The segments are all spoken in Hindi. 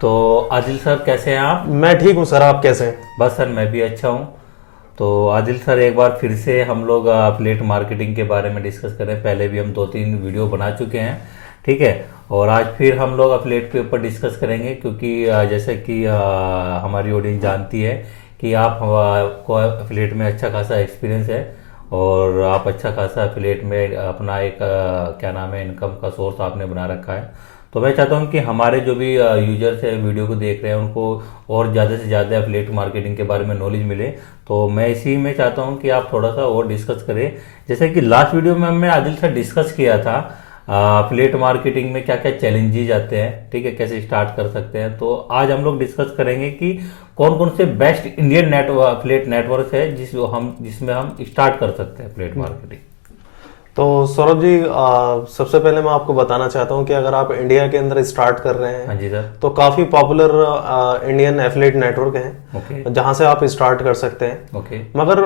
तो आदिल सर कैसे हैं आप? मैं ठीक हूँ सर, आप कैसे हैं? बस सर मैं भी अच्छा हूँ। तो आदिल सर एक बार फिर से हम लोग एफिलिएट मार्केटिंग के बारे में डिस्कस करें। पहले भी हम 2-3 वीडियो बना चुके हैं, ठीक है। और आज फिर हम लोग एफिलिएट के ऊपर डिस्कस करेंगे, क्योंकि जैसे कि हमारी ऑडियंस जानती है कि आपको एफिलिएट में अच्छा खासा एक्सपीरियंस है और आप अच्छा खासा एफिलिएट में अपना एक क्या नाम है, इनकम का सोर्स आपने बना रखा है। तो मैं चाहता हूँ कि हमारे जो भी यूजर्स है वीडियो को देख रहे हैं उनको और ज़्यादा से ज़्यादा एफिलिएट मार्केटिंग के बारे में नॉलेज मिले। तो मैं इसी में चाहता हूँ कि आप थोड़ा सा और डिस्कस करें। जैसे कि लास्ट वीडियो में हमने आदिल से डिस्कस किया था एफिलिएट मार्केटिंग में क्या क्या चैलेंजेस आते हैं, ठीक है, कैसे स्टार्ट कर सकते हैं। तो आज हम लोग डिस्कस करेंगे कि कौन कौन से बेस्ट इंडियन एफिलिएट नेटवर्क है जिसमें हम स्टार्ट कर सकते हैं एफिलिएट मार्केटिंग। तो सौरभ जी, सबसे पहले मैं आपको बताना चाहता हूँ कि अगर आप इंडिया के अंदर स्टार्ट कर रहे हैं, हाँ जी सर। तो काफ़ी पॉपुलर इंडियन एफिलिएट नेटवर्क हैं ओके जहाँ से आप स्टार्ट कर सकते हैं। ओके मगर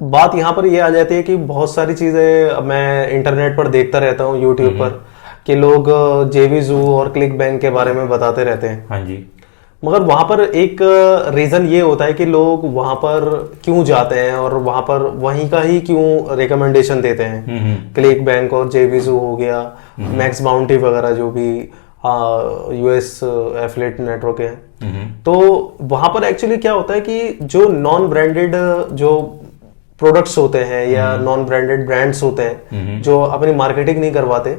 बात यहाँ पर ये आ जाती है कि बहुत सारी चीज़ें मैं इंटरनेट पर देखता रहता हूँ, यूट्यूब पर, कि लोग जेवीजू और क्लिक बैंक के बारे में बताते रहते हैं। हाँ जी। मगर वहां पर एक रीजन ये होता है कि लोग वहां पर क्यों जाते हैं और वहां पर वहीं का ही क्यों रिकमेंडेशन देते हैं। क्लिक बैंक और जेवीजू हो गया, मैक्स बाउंटी वगैरह जो भी यूएस एफिलिएट नेटवर्क है। तो वहां पर एक्चुअली क्या होता है कि जो नॉन ब्रांडेड जो प्रोडक्ट्स होते हैं या नॉन ब्रांडेड ब्रांड्स होते हैं जो अपनी मार्केटिंग नहीं करवाते,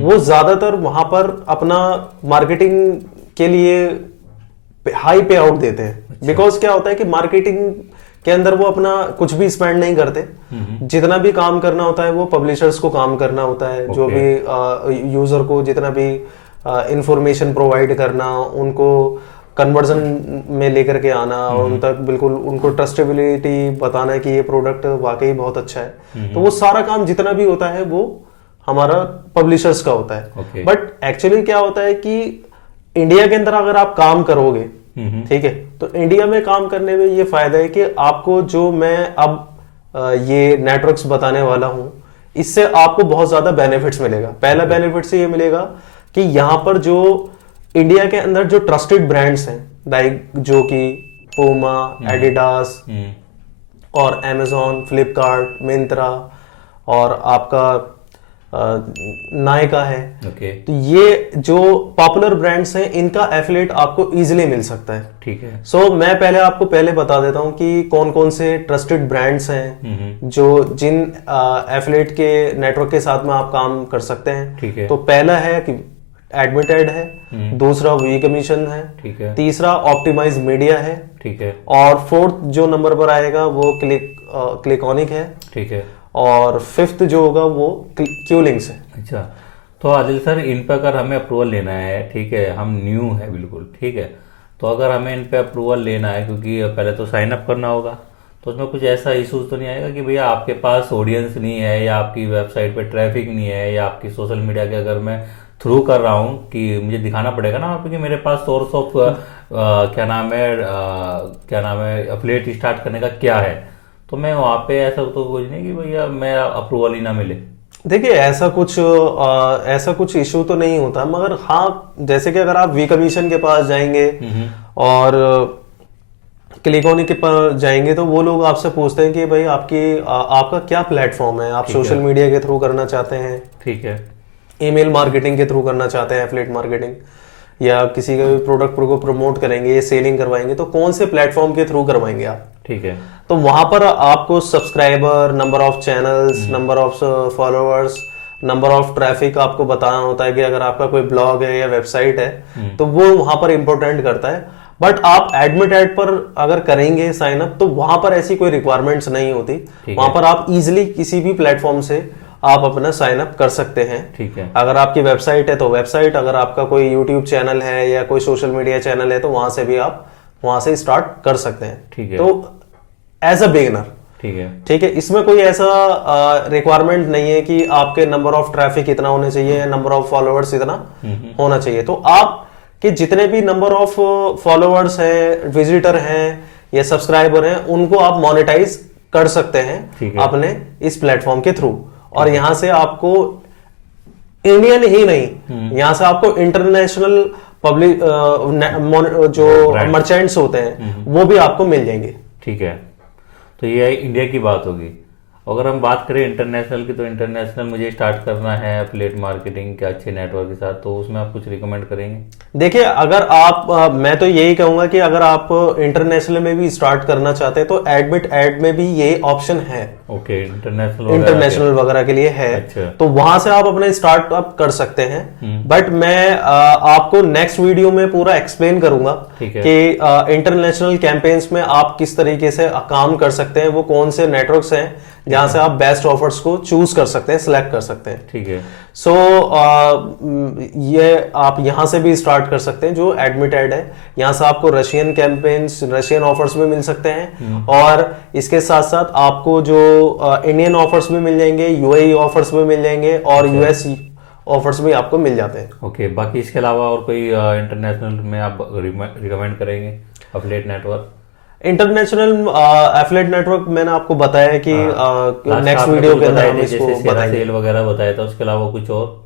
वो ज्यादातर वहां पर अपना मार्केटिंग के लिए हाई पे आउट देते हैं। बिकॉज क्या होता है कि मार्केटिंग के अंदर वो अपना कुछ भी स्पेंड नहीं करते। जितना भी काम करना होता है वो पब्लिशर्स को काम करना होता है। जो भी यूजर को जितना भी इंफॉर्मेशन प्रोवाइड करना, उनको कन्वर्जन में लेकर के आना और उन तक बिल्कुल उनको ट्रस्टेबिलिटी बताना कि ये प्रोडक्ट वाकई बहुत अच्छा है। तो वो सारा काम जितना भी होता है वो हमारा पब्लिशर्स का होता है। बट एक्चुअली क्या होता है कि इंडिया के अंदर अगर आप काम करोगे, ठीक है, तो इंडिया में काम करने में ये फायदा है कि आपको जो मैं अब ये नेटवर्क्स बताने वाला हूं, इससे आपको बहुत ज्यादा बेनिफिट्स मिलेगा। पहला बेनिफिट ये मिलेगा कि यहां पर जो इंडिया के अंदर जो ट्रस्टेड ब्रांड्स हैं, लाइक जो कि पूमा, एडिडास और अमेजोन, फ्लिपकार्ट, मिंत्रा और आपका नायका है। तो ये जो पॉपुलर ब्रांड्स हैं, इनका एफिलिएट आपको इजीली मिल सकता है। ठीक है। सो मैं पहले बता देता हूं कि कौन कौन से ट्रस्टेड ब्रांड्स हैं जो जिन एफिलिएट के नेटवर्क के साथ में आप काम कर सकते हैं। ठीक है। तो पहला है कि एडमिटेड है, दूसरा वी कमीशन है, ठीक है, तीसरा ऑप्टिमाइज मीडिया है, ठीक है, और फोर्थ जो नंबर पर आएगा वो क्लिकॉनिक है, ठीक है, और फिफ्थ जो होगा वो क्यूलिंग्स है। अच्छा। तो आदिल सर, इन पर अगर हमें अप्रूवल लेना है, ठीक है, हम न्यू है बिल्कुल, ठीक है, तो अगर हमें इन पे अप्रूवल लेना है, क्योंकि पहले तो साइन अप करना होगा, तो उसमें कुछ ऐसा इशूज तो नहीं आएगा कि भैया आपके पास ऑडियंस नहीं है या आपकी वेबसाइट पे ट्रैफिक नहीं है या आपकी सोशल मीडिया के अगर मैं थ्रू कर रहा हूँ कि मुझे दिखाना पड़ेगा ना वहाँ पे कि मेरे पास सोर्स ऑफ क्या नाम है एफिलिएट स्टार्ट करने का क्या है, तो मैं वहाँ पे ऐसा तो कुछ नहीं कि भैया मैं अप्रूवल ही ना मिले। देखिए, ऐसा कुछ इशू तो नहीं होता, मगर हाँ, जैसे कि अगर आप वी कमीशन के पास जाएंगे और क्लिकॉनिक के पास जाएंगे तो वो लोग आपसे पूछते हैं कि भाई आपका क्या प्लेटफॉर्म है, आप सोशल मीडिया के थ्रू करना चाहते हैं, ठीक है, ईमेल मार्केटिंग के थ्रू करना चाहते हैं एफिलिएट मार्केटिंग, या किसी का भी प्रोडक्ट को प्रमोट करेंगे, सेलिंग करवाएंगे, तो कौन से प्लेटफॉर्म के थ्रू करवाएंगे आप। ठीक है। तो वहां पर आपको subscriber, number of channels, number of followers, number of traffic आपको बताना होता है कि अगर आपका कोई ब्लॉग है या वेबसाइट है तो वो वहां पर इंपॉर्टेंट करता है। बट आप एडमिट एड पर अगर करेंगे साइन अप तो वहां पर ऐसी कोई रिक्वायरमेंट्स नहीं होती। वहां पर आप इजिली किसी भी प्लेटफॉर्म से आप अपना साइन अप कर सकते हैं। ठीक है। अगर आपकी वेबसाइट है तो वेबसाइट, अगर आपका कोई यूट्यूब चैनल है या कोई सोशल मीडिया चैनल है तो वहां से भी आप वहां से स्टार्ट कर सकते हैं। ठीक है। तो एज अ बिगिनर, ठीक है, ठीक है, इसमें कोई ऐसा रिक्वायरमेंट नहीं है कि आपके नंबर ऑफ ट्रैफिक इतना होने चाहिए या नंबर ऑफ फॉलोअर्स इतना होना चाहिए। तो आप कि जितने भी नंबर ऑफ फॉलोअर्स हैं, विजिटर हैं या सब्सक्राइबर हैं, उनको आप मोनेटाइज कर सकते हैं अपने इस प्लेटफॉर्म के थ्रू। और यहां से आपको इंडियन ही नहीं, यहां से आपको इंटरनेशनल पब्लिक जो Brands। मर्चेंट्स होते हैं वो भी आपको मिल जाएंगे। ठीक है, तो ये इंडिया की बात होगी। अगर हम बात करें इंटरनेशनल की, तो इंटरनेशनल मुझे स्टार्ट करना है एफिलिएट मार्केटिंग के अच्छे नेटवर्क के साथ, तो उसमें आप कुछ रिकमेंड करेंगे? देखिए, अगर आप मैं तो यही कहूंगा कि अगर आप इंटरनेशनल में भी स्टार्ट करना चाहते हैं तो एडमिट ऐड में भी ये ऑप्शन है। ओके, इंटरनेशनल वगैरह के लिए है। अच्छा। तो वहां से आप अपना स्टार्टअप कर सकते हैं। बट मैं आपको नेक्स्ट वीडियो में पूरा एक्सप्लेन करूंगा ठीक है। कि इंटरनेशनल कैंपेन्स में आप किस तरीके से काम कर सकते हैं, वो कौन से नेटवर्क्स हैं जहां से आप बेस्ट ऑफर्स को चूज कर सकते हैं, सिलेक्ट कर सकते हैं। ठीक है। सो ये आप यहां से भी स्टार्ट कर सकते हैं जो एडमिटेड है। यहां से आपको रशियन कैंपेन्स, रशियन ऑफर्स भी मिल सकते हैं और इसके साथ साथ आपको जो इंडियन ऑफर्स भी मिल जाएंगे, यूएई ऑफर्स भी मिल जाएंगे और यूएस ऑफर्स भी आपको मिल जाते हैं। ओके, बाकी इसके अलावा और कोई इंटरनेशनल में आप रिकमेंड करेंगे affiliate network? International affiliate network मैंने आपको बताया कि नेक्स्ट वीडियो के अंदर हम इसको बताएंगे। सेल वगैरह बताया था, उसके अलावा कुछ और?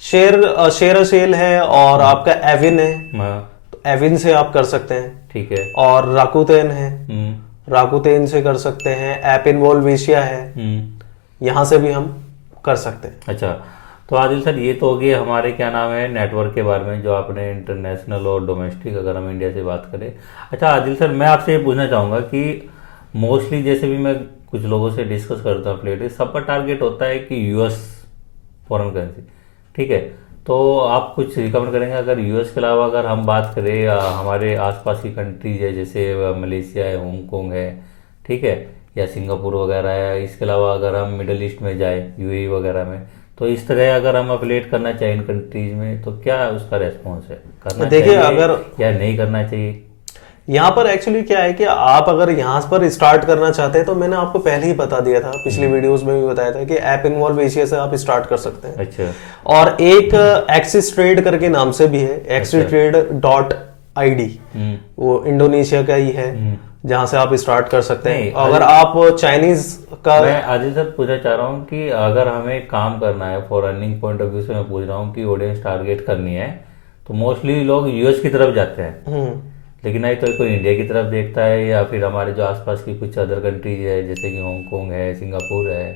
शेयर सेल है और आपका एविन है, तो एविन से आप कर सकते हैं। ठीक है। और राकुतेन है, राकुतेन से कर सकते हैं। ऐप इन्वॉल्व एशिया है, यहां से भी हम कर सकते हैं। अच्छा, तो आदिल सर ये तो हो गई हमारे क्या नाम है नेटवर्क के बारे में, जो आपने इंटरनेशनल और डोमेस्टिक अगर हम इंडिया से बात करें। अच्छा आदिल सर, मैं आपसे ये पूछना चाहूँगा कि मोस्टली जैसे भी मैं कुछ लोगों से डिस्कस करता हूँ एफिलिएट, सबका टारगेट होता है कि यूएस फॉरेन करेंसी। ठीक है, तो आप कुछ रिकमेंड करेंगे अगर यूएस के अलावा अगर हम बात करें हमारे आसपास की कंट्रीज है, जैसे मलेशिया है, हांगकॉन्ग है, ठीक है, या सिंगापुर वगैरह है। इसके अलावा अगर हम मिडल ईस्ट में जाए, यूएई वगैरह में, तो इस तरह अगर हम एफिलिएट करना चाहिए इन कंट्रीज में, तो क्या उसका रेस्पॉन्स है? करना देखिए, चाहिए अगर या नहीं करना चाहिए? यहाँ पर एक्चुअली क्या है कि आप अगर यहाँ पर स्टार्ट करना चाहते हैं तो मैंने आपको पहले ही बता दिया था, पिछली वीडियोस में भी बताया था कि ऐप इन्वॉल्व एशिया से आप स्टार्ट कर सकते हैं। अच्छा। और एक एक्सिस ट्रेड करके नाम से भी है, exittrade.id, वो इंडोनेशिया का ही है, जहां से आप स्टार्ट कर सकते हैं। अगर आप चाइनीज का, मैं आदिल सर पूछना चाह रहा हूँ कि अगर हमें काम करना है for earning point of view से, मैं पूछ रहा हूँ कि ऑडियंस टारगेट करनी है, तो मोस्टली लोग यूएस की तरफ जाते हैं, लेकिन नहीं तो कोई इंडिया की तरफ देखता है, या फिर हमारे जो आसपास की कुछ अदर कंट्रीज है जैसे कि हांगकॉन्ग है, सिंगापुर है,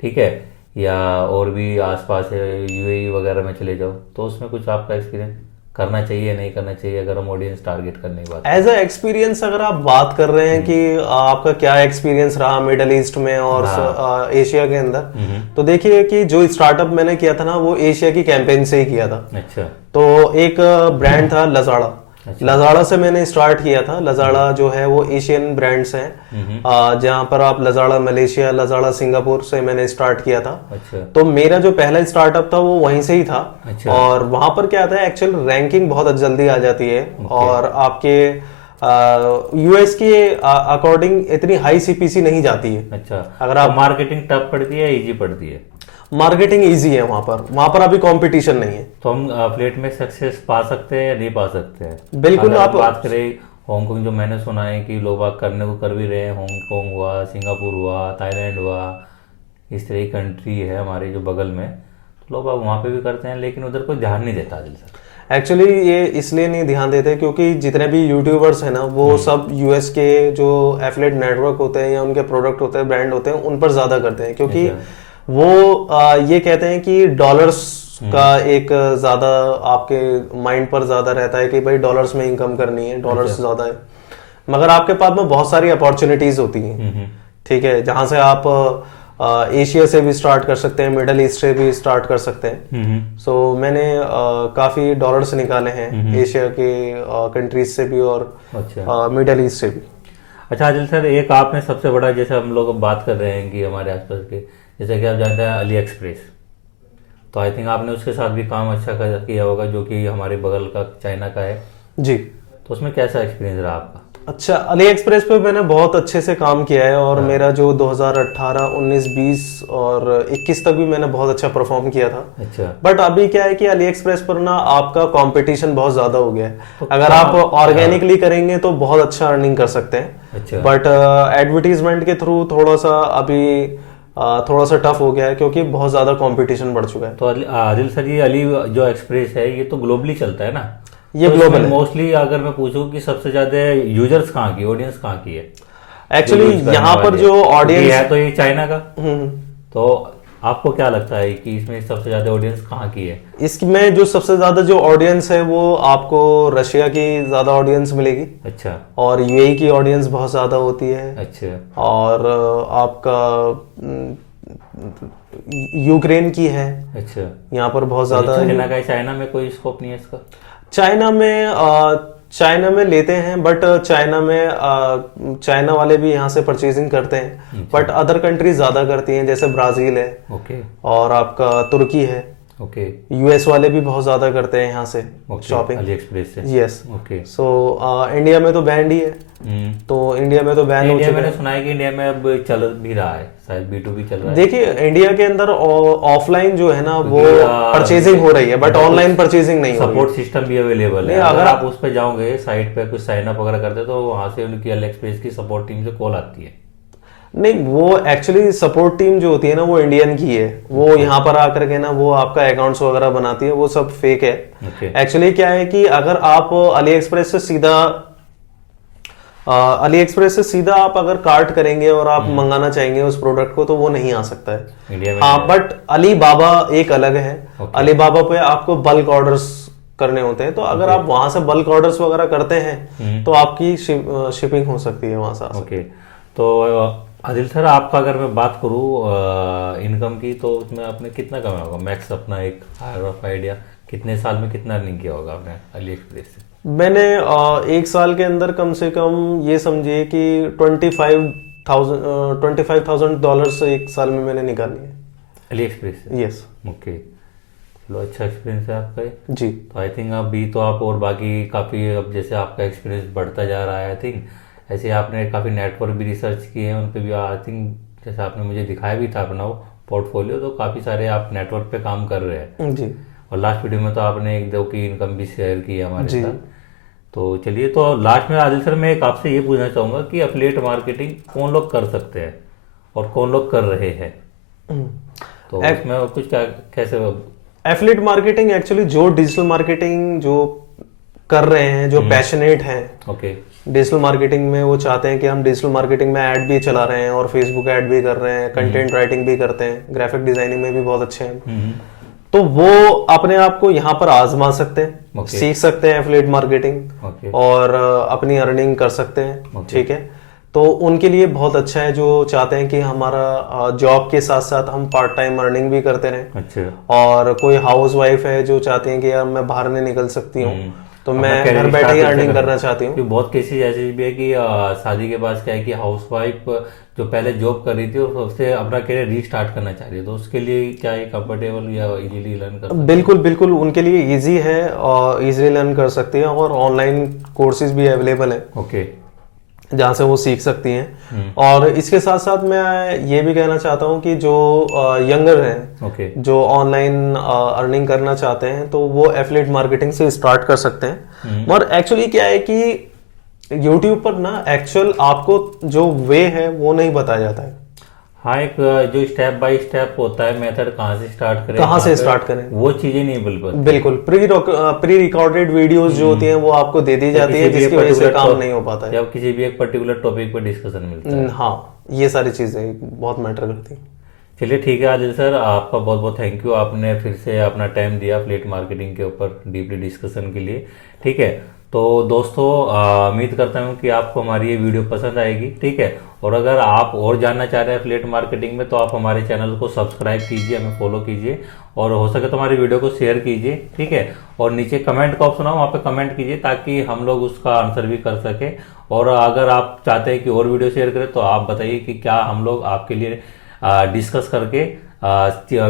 ठीक है, या और भी आसपास है, यूएई वगैरह में चले जाओ। तो उसमें कुछ आपका एक्सपीरियंस, करना चाहिए नहीं करना चाहिए अगर हम ऑडियंस टारगेट करने की बात? एज अ एक्सपीरियंस अगर आप बात कर रहे हैं कि आपका क्या एक्सपीरियंस रहा मिडल ईस्ट में और एशिया के अंदर, तो देखिए कि जो स्टार्टअप मैंने किया था ना, वो एशिया की कैंपेन से ही किया था। अच्छा। तो एक ब्रांड था लजाड़ा। लजाड़ा से मैंने स्टार्ट किया था। लजाड़ा जो है वो एशियन ब्रांड्स हैं, जहां पर आप लजाड़ा मलेशिया, लजाड़ा सिंगापुर से मैंने स्टार्ट किया था। अच्छा। तो मेरा जो पहला स्टार्टअप था वो वहीं से ही था। अच्छा। और वहां पर क्या था, एक्चुअल रैंकिंग बहुत जल्दी आ जाती है और आपके यूएस के अकॉर्डिंग इतनी हाई सीपीसी नहीं जाती है। अच्छा, अगर आप, मार्केटिंग टफ पड़ती है, इजी पड़ती है? मार्केटिंग इजी है वहां पर अभी कंपटीशन नहीं है। तो हम एफिलिएट में सक्सेस पा सकते हैं या नहीं पा सकते हैं? बिल्कुल। अगर आप बात करें हांगकॉन्ग, जो मैंने सुना है कि लोग बात करने को कर भी रहे हैं, हांगकॉन्ग हुआ, सिंगापुर हुआ, थाईलैंड हुआ, इस तरह की कंट्री है हमारे जो बगल में, तो लोग बाग वहाँ पे भी करते हैं, लेकिन उधर कोई ध्यान नहीं देता दिल से। एक्चुअली ये इसलिए नहीं ध्यान देते क्योंकि जितने भी यूट्यूबर्स हैं ना, वो सब यूएस के जो एफिलिएट नेटवर्क होते हैं या उनके प्रोडक्ट होते हैं, ब्रांड होते हैं, उन पर ज्यादा करते हैं, क्योंकि वो ये कहते हैं कि डॉलर्स का एक ज्यादा आपके माइंड पर ज्यादा रहता है कि भाई डॉलर्स में इनकम करनी है, डॉलर्स ज्यादा है। मगर आपके पास में बहुत सारी अपॉर्चुनिटीज होती हैं, ठीक है, जहां से आप एशिया से भी स्टार्ट कर सकते हैं, मिडल ईस्ट से भी स्टार्ट कर सकते हैं। सो मैंने काफी डॉलर्स निकाले हैं एशिया के कंट्रीज से भी और मिडल ईस्ट से भी। अच्छा आदिल सर, एक आपने सबसे बड़ा, जैसे हम लोग बात कर रहे हैं कि हमारे आसपास के, जैसे कि आप जानते हैं अली एक्सप्रेस, तो आई थिंक आपने उसके साथ भी काम अच्छा किया होगा, जो कि हमारे बगल का चाइना का है जी। तो उसमें कैसा एक्सपीरियंस रहा आपका? अच्छा, अली एक्सप्रेस पे मैंने बहुत अच्छे से काम किया है और मेरा जो 2018, 19, 20 और 21 तक भी मैंने बहुत अच्छा परफॉर्म किया था। अच्छा। बट अभी क्या है कि अली एक्सप्रेस पर ना आपका कंपटीशन बहुत ज्यादा हो गया है। तो अगर आप ऑर्गेनिकली करेंगे तो बहुत अच्छा अर्निंग कर सकते हैं। अच्छा। बट एडवर्टीजमेंट के थ्रू थोड़ा सा अभी थोड़ा सा टफ हो गया है क्योंकि बहुत ज्यादा कंपटीशन बढ़ चुका है। तो आदिल सर, ये अली जो एक्सप्रेस है ये तो ग्लोबली चलता है ना? ये ग्लोबल है। मोस्टली अगर मैं पूछूं कि सबसे ज्यादा यूजर्स कहाँ की, ऑडियंस कहाँ की है? एक्चुअली यहाँ पर जो ऑडियंस है तो ये चाइना का। तो आपको क्या लगता है कि इसमें सबसे ज्यादा ऑडियंस कहाँ की है? इसमें जो सबसे ज्यादा जो ऑडियंस है वो आपको रशिया की ज्यादा ऑडियंस मिलेगी। अच्छा। और यूएई की ऑडियंस बहुत ज्यादा होती है। अच्छा। और आपका यूक्रेन की है। अच्छा। यहाँ पर बहुत ज्यादा। चाइना का, चाइना में कोई स्कोप नहीं है इसका? चाइना में लेते हैं, बट चाइना वाले भी यहाँ से परचेजिंग करते हैं, बट अदर कंट्रीज ज्यादा करती हैं, जैसे ब्राजील है। ओके। और आपका तुर्की है। ओके। यूएस वाले भी बहुत ज्यादा करते हैं यहाँ से शॉपिंग, अली एक्सप्रेस से। यस। ओके। सो इंडिया में तो बैंड ही है। तो इंडिया में तो बैन हो चुका है। मैंने सुना है कि इंडिया में अब चल भी रहा है, शायद B2B चल रहा है। देखिए इंडिया के अंदर ऑफलाइन जो है ना वो परचेजिंग हो रही है, बट ऑनलाइन परचेजिंग नहीं हो रही है। सपोर्ट सिस्टम भी अवेलेबल है। अगर आप उस पर जाओगे साइट पे कुछ साइन अप वगैरह करते तो वहां से उनकी अली एक्सप्रेस की सपोर्ट टीम से कॉल आती है। नहीं, वो एक्चुअली सपोर्ट टीम जो होती है ना वो इंडियन की है। वो यहाँ पर आकर के ना वो आपका अकाउंट्स वगैरह बनाती है, वो सब फेक है। एक्चुअली क्या है कि अगर आप अली एक्सप्रेस से सीधा आप अगर कार्ट करेंगे और आप मंगाना चाहेंगे उस प्रोडक्ट को तो वो नहीं आ सकता है इंडिया में। हाँ, बट अलीबाबा एक अलग है। अलीबाबा पे आपको बल्क ऑर्डर्स करने होते हैं, तो अगर आप वहां से बल्क ऑर्डर्स वगैरह करते हैं तो आपकी शिपिंग हो सकती है वहां से। ओके। तो आदिल सर, आपका अगर मैं बात करूँ इनकम की, तो उसमें आपने कितना कमाया होगा मैक्स, अपना एक रफ आइडिया, कितने साल में कितना अर्निंग किया होगा आपने अली एक्सप्रेस से? मैंने एक साल के अंदर कम से कम ये समझिए कि $25,000 एक साल में मैंने निकाली है अली एक्सप्रेस से। यस। ओके, चलो अच्छा एक्सपीरियंस है आपका ये। जी। तो आई थिंक अभी तो आप और बाकी काफ़ी, अब जैसे आपका एक्सपीरियंस बढ़ता जा रहा है, आई थिंक ऐसे आपने काफ़ी नेटवर्क भी रिसर्च किए हैं, उन पर भी आई थिंक जैसे आपने मुझे दिखाया भी था अपना पोर्टफोलियो, तो काफ़ी सारे आप नेटवर्क पे काम कर रहे हैं। जी। और लास्ट वीडियो में तो आपने एक दो की इनकम भी शेयर की है हमारे साथ। तो चलिए, तो लास्ट में आदिल सर मैं एक आपसे ये पूछना चाहूँगा कि एफिलिएट मार्केटिंग कौन लोग कर सकते हैं और कौन लोग कर रहे हैं? तो इसमें कुछ क्या, कैसे? एफिलिएट मार्केटिंग एक्चुअली जो डिजिटल मार्केटिंग जो कर रहे हैं, जो पैशनेट हैं ओके डिजिटल मार्केटिंग में, वो चाहते हैं कि हम डिजिटल मार्केटिंग में ऐड भी चला रहे हैं और फेसबुक ऐड भी कर रहे हैं, कंटेंट राइटिंग भी करते हैं, ग्राफिक डिजाइनिंग में भी बहुत अच्छे हैं, तो वो अपने आप को यहाँ पर आजमा सकते हैं, सीख सकते हैं एफिलिएट मार्केटिंग और अपनी अर्निंग कर सकते हैं। ठीक है, तो उनके लिए बहुत अच्छा है जो चाहते हैं कि हमारा जॉब के साथ साथ हम पार्ट टाइम अर्निंग भी करते रहें। अच्छा। और कोई हाउस वाइफ है जो चाहती है कि यार मैं बाहर नहीं निकल सकती हूँ, तो मैं घर बैठे ही अर्निंग करना चाहती हूँ। बहुत केसेस ऐसे भी है कि शादी के बाद क्या है कि हाउस वाइफ जो पहले जॉब कर रही थी और उससे अपना करियर रीस्टार्ट करना चाह रही है, तो उसके लिए क्या ये कंफर्टेबल या इजीली लर्न कर सकते हैं? बिल्कुल बिल्कुल, उनके लिए इजी है और इजीली लर्न कर सकती हैं, और ऑनलाइन कोर्सेज भी अवेलेबल है। ओके। जहाँ से वो सीख सकती हैं। और इसके साथ साथ मैं ये भी कहना चाहता हूँ कि जो यंगर हैं, जो ऑनलाइन अर्निंग करना चाहते हैं, तो वो एफिलिएट मार्केटिंग से स्टार्ट कर सकते हैं। और एक्चुअली क्या है कि YouTube पर ना एक्चुअल आपको जो वे है वो नहीं बताया जाता है। हाँ, एक जो स्टेप बाय स्टेप होता है मेथड, कहाँ से स्टार्ट करें, वो चीजें नहीं बिल्कुल प्री रिकॉर्डेड वीडियोस जो होती हैं वो आपको दे दी जाती है, जिसकी वजह से काम नहीं हो पाता है जब किसी भी एक पर्टिकुलर टॉपिक पर डिस्कशन मिलता है। हाँ, ये सारी चीजें बहुत मैटर करती हैं। चलिए ठीक है आदिल सर, आपका बहुत बहुत थैंक यू, आपने फिर से अपना टाइम दिया एफिलिएट मार्केटिंग के ऊपर डीपली डिस्कशन के लिए। ठीक है, तो दोस्तों उम्मीद करता हूँ कि आपको हमारी ये वीडियो पसंद आएगी। ठीक है, और अगर आप और जानना चाह रहे हैं एफिलिएट मार्केटिंग में, तो आप हमारे चैनल को सब्सक्राइब कीजिए, हमें फॉलो कीजिए, और हो सके तो हमारी वीडियो को शेयर कीजिए। ठीक है, और नीचे कमेंट का ऑप्शन है, वहाँ पे कमेंट कीजिए ताकि हम लोग उसका आंसर भी कर सके। और अगर आप चाहते हैं कि और वीडियो शेयर करें तो आप बताइए कि क्या हम लोग आपके लिए डिस्कस करके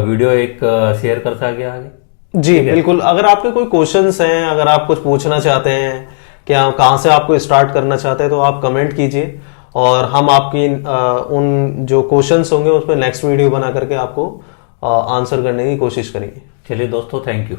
वीडियो एक शेयर कर सके आगे। जी बिल्कुल, अगर आपके कोई क्वेश्चंस हैं, अगर आप कुछ पूछना चाहते हैं, क्या कहाँ से आपको स्टार्ट करना चाहते हैं, तो आप कमेंट कीजिए और हम आपकी उन जो क्वेश्चंस होंगे उस पर नेक्स्ट वीडियो बना करके आपको आंसर करने की कोशिश करेंगे। चलिए दोस्तों, थैंक यू।